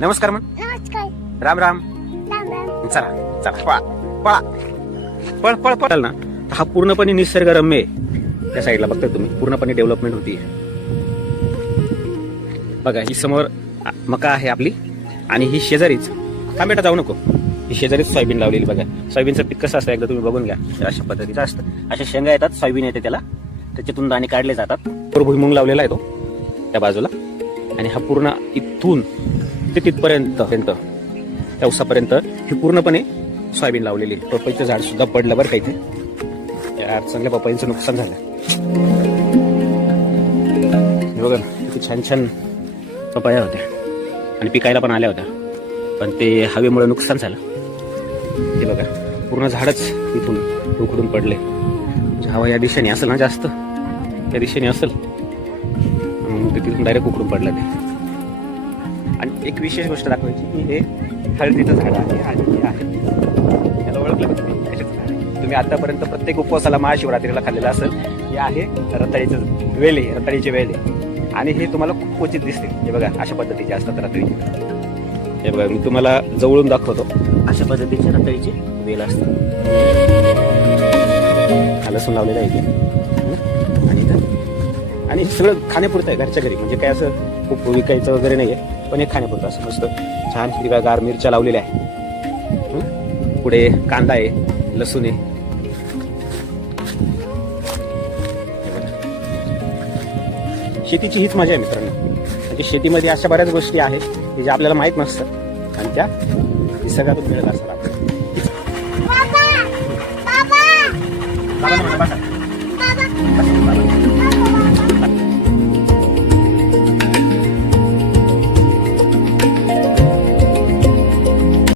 नमस्कार म्हण. नमस्कार. राम राम. राम राम. चला चला पळा पळा पळ पळ पळ ना. हा पूर्णपणे निसर्गरम्य आहे. त्या साईडला बघताय तुम्ही पूर्णपणे डेव्हलपमेंट होती. बघा ही समोर मका आहे आपली आणि ही शेजारीच बेटा जाऊ नको. ही शेजारीच सोयाबीन लावलेली. बघा सोयाबीनचं पीक कसं असतं एकदा तुम्ही बघून घ्या. अशा पद्धतीचं असतं. अशा शेंगा येतात, सोयाबीन येते त्याला, त्याच्यातून दाणे काढले जातात. भुईमुंग लावलेला आहे तो त्या बाजूला आणि हा पूर्ण इथून ते तिथपर्यंत त्या उसापर्यंत ही पूर्णपणे सोयाबीन लावलेली. पपईचं झाड सुद्धा पडलं बरं का इथे. यार चांगल्या पपईचं नुकसान झालं. बघा किती छान छान पपया होत्या आणि पिकायला पण आल्या होत्या, पण ते हवेमुळे नुकसान झालं. ते बघा पूर्ण झाडच इथून उखडून पडले. हवा या दिशेने असेल ना, जास्त त्या दिशेने असेल म्हणून ते तिथून डायरेक्ट उखडून पडलं ते. आणि एक विशेष गोष्ट दाखवायची की हे हळदीचं झाड आहे आणि हे आहे, याला ओळखलं का तुम्ही? त्याच्यात झाड आहे. तुम्ही आतापर्यंत प्रत्येक उपवासाला महाशिवरात्रीला खाल्लेलं असेल. हे आहे रताळीचं वेल आहे, रताळीचे वेल आहे आणि हे तुम्हाला खूप क्वचित दिसते. हे बघा अशा पद्धतीचे असतात रताळी. हे बघा मी तुम्हाला जवळून दाखवतो. अशा पद्धतीचे रताळीचे वेल असतात. हा लसूण लावलेला आहे आणि सगळं खाण्यापुरतं आहे घरच्या घरी. म्हणजे काय असं खूप विकायचं वगैरे नाहीये, पण हे खाण्यापुरतं असं मस्त छान हिरव्यागार मिरच्या लावलेल्या आहे. पुढे कांदा आहे, लसूण आहे. शेतीची हीच मजा आहे मित्रांनो. म्हणजे शेतीमध्ये अशा बऱ्याच गोष्टी आहेत की ज्या आपल्याला माहित नसतात आणि त्या निसर्गातून मिळत असतात.